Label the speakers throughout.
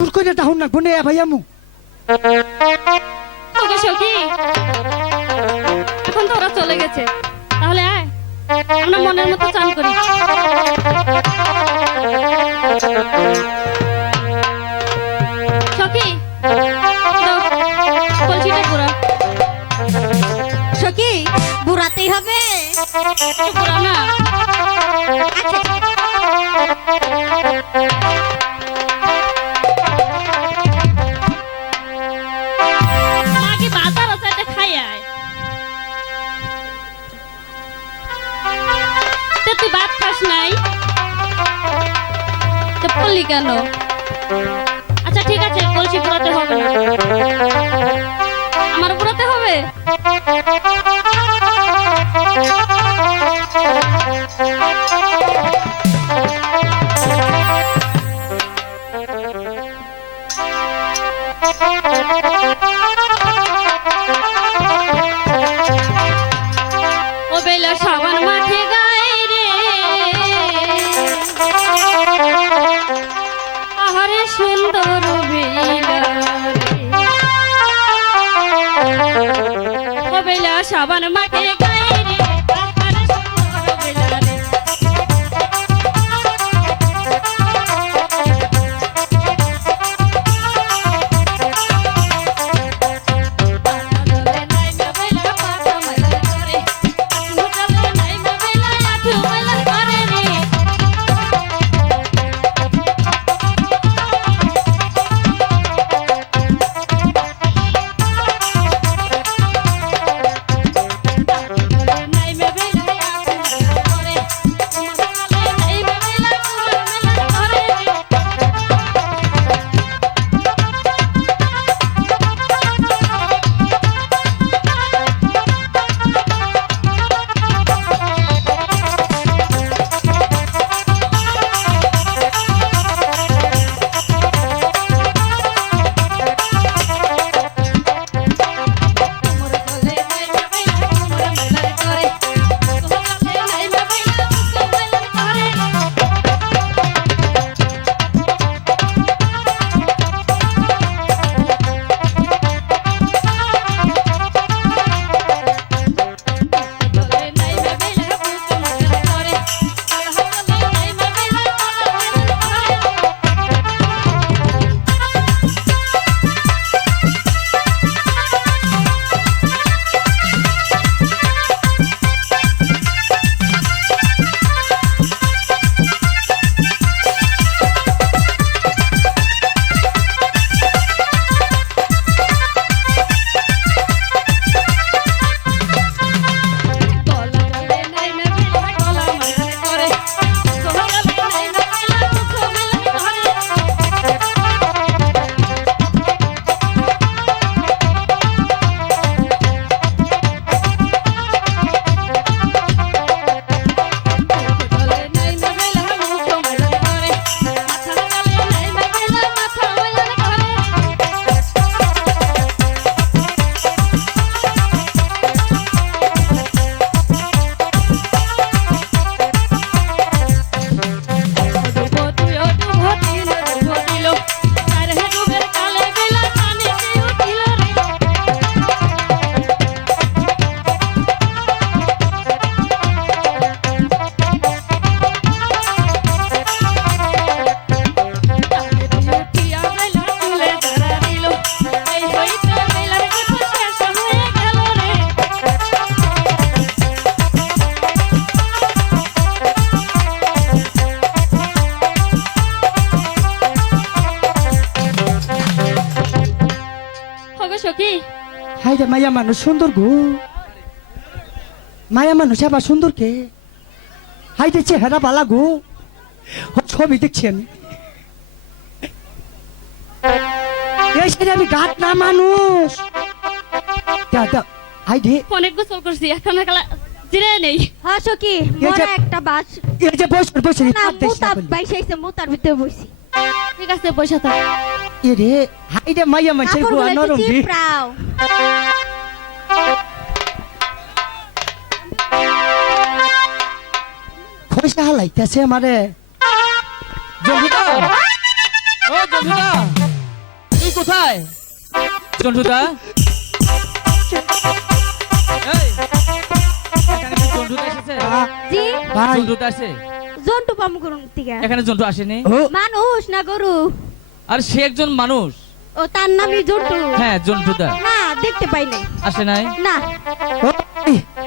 Speaker 1: তোর করে ডাহুন না গুনে ভাইয়া মু
Speaker 2: তোকে সখী এখন তো ওরা চলে গেছে। তাহলে আয় আমরা মনের মতো চান করি। সখী কলসিটা পুরা
Speaker 3: সখী বুড়াতেই হবে।
Speaker 2: পুরা না।
Speaker 3: আচ্ছা
Speaker 2: তো বললি কেন? আচ্ছা ঠিক আছে বলছি পুরাতে হবে না। আমার পুরাতে হবে?
Speaker 1: মায়া মানুষ সুন্দর গো। মায়া মানুষ আবার সুন্দর কে? হাই রে চেহারা বালা গো। ছবি দেখছি আমি এই সেটা আমি গাত না মানুষ।
Speaker 2: অনেক গোসল করছি এখন জিরে নেই।
Speaker 3: সখী
Speaker 1: এই
Speaker 3: একটা বাস
Speaker 1: এই যে বস বসে
Speaker 3: না মুতা বাইসাইছে মুতার ভিতরে বসি।
Speaker 2: ঠিক আছে পয়সা থাক।
Speaker 1: এ রে হাই রে মায়া মানুষের গো নরম দি।
Speaker 3: চিপড়াও
Speaker 1: খোসা হালাইতেছে আমারে। জমিদার ও জমিদার
Speaker 4: তুমি কোথায়? জন্টুদা এই, এখানে কি জন্টুদা এসেছে?
Speaker 3: জি।
Speaker 1: ভাই।
Speaker 4: জন্টুদা আসে।
Speaker 3: জন্টু পাম করুন
Speaker 4: এখানে জন্টু আসেনি?
Speaker 3: মানুষ না গরু?
Speaker 4: আর সে একজন মানুষ।
Speaker 3: ও তার নামই জন্টু
Speaker 4: হ্যাঁ জন্টুদা
Speaker 3: না দেখতে পাই নাই।
Speaker 4: আসে নাই?
Speaker 3: না।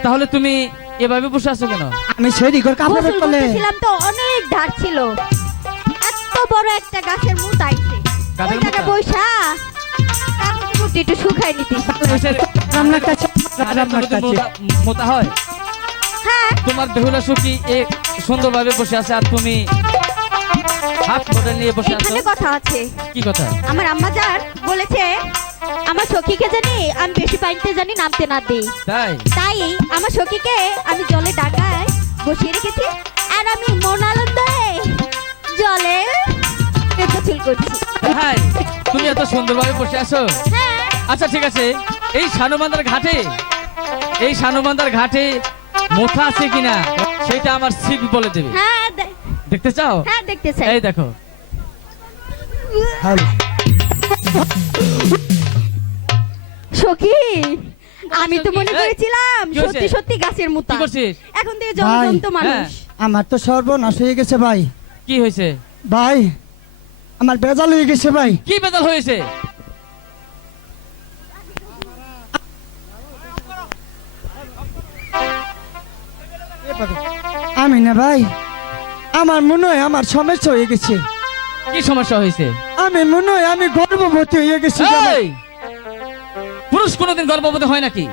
Speaker 4: তাহলে তুমি এভাবে বসে আছো কেন?
Speaker 1: আমি সেই ঘর কাপড় তোলে
Speaker 3: করতেছিলাম তো অনেক ধার ছিল। এত বড় একটা গাছের মুত আইছে।
Speaker 4: গাছের মুতা?
Speaker 3: বৈশা একটু শুকাই নিতে।
Speaker 4: বসে-
Speaker 1: কাছে
Speaker 4: আর
Speaker 1: কাছে
Speaker 4: মোতা- হয়?
Speaker 3: হ্যাঁ।
Speaker 4: তোমার বেহুলা সুখী এ সুন্দরভাবে বসে আছে আর তুমি হাত মোটা নিয়ে বসে আছো?
Speaker 3: কথা আছে।
Speaker 4: কি কথা?
Speaker 3: আমার আম্মা যান বলেছে আমার সখীকে জানি আমি বেশি পানিতে জানি নামতে না দিই।
Speaker 4: তাই?
Speaker 3: তাই আমার সখীকে আমি জলে ডাকায় বসিয়ে রেখেছি আর আমি মন আনন্দে জলে গোসল করছি।
Speaker 4: হাই তুমি এত সুন্দরভাবে বসে আছো।
Speaker 3: হ্যাঁ।
Speaker 4: আচ্ছা ঠিক আছে। এই সানুবান্দার ঘাটে এই সানুবান্দার ঘাটে মোথা আছে কিনা সেটা আমার সিপ বলে দেবে।
Speaker 3: হ্যাঁ
Speaker 4: দেখতে চাও?
Speaker 3: হ্যাঁ দেখতে চাই।
Speaker 4: এই দেখো।
Speaker 1: ভালো।
Speaker 3: সখী আমি তো মনে করেছিলাম সত্যি সত্যি গাছের মুতা। এখন থেকে মানুষ।
Speaker 4: হ্যাঁ।
Speaker 1: আমার তো সর্বনাশ হয়ে গেছে ভাই।
Speaker 4: কি হয়েছে?
Speaker 1: ভাই আমার বেজাল হয়ে গেছে ভাই।
Speaker 4: কি বেদাল হয়েছে?
Speaker 1: আমি না ভাই আমার মনে হয় আমার সমস্যা হয়ে গেছে।
Speaker 4: কি সমস্যা হয়েছে?
Speaker 1: আমি মনে হয় আমি গর্ভবতী হয়ে গেছি!
Speaker 4: পুরুষ কোনোদিন গর্ভবতী হয় নাকি?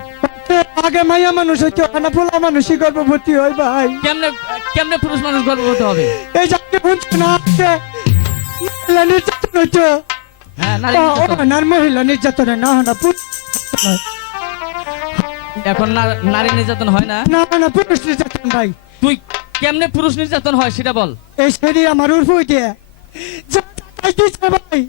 Speaker 1: আগে মাইয়া মানুষ হইতে হয় না পোলা মানুষই গর্ভবতী হয় ভাই।
Speaker 4: কেমনে কেমনে পুরুষ মানুষ গর্ভবতী হবে?
Speaker 1: এই যাকে বুঝছ না আজকে মহিলা নির্যাতন হইতো।
Speaker 4: হ্যাঁ নারী।
Speaker 1: না মহিলা নির্যাতনে না না পুরুষ
Speaker 4: এখন নারী নির্যাতন হয় না?
Speaker 1: না না পুরুষ নির্যাতন ভাই।
Speaker 4: তুই কেমনে পুরুষ নির্যাতন হয় সেটা বল।
Speaker 1: এই শরীর আমার উর্ফ দিছে ভাই।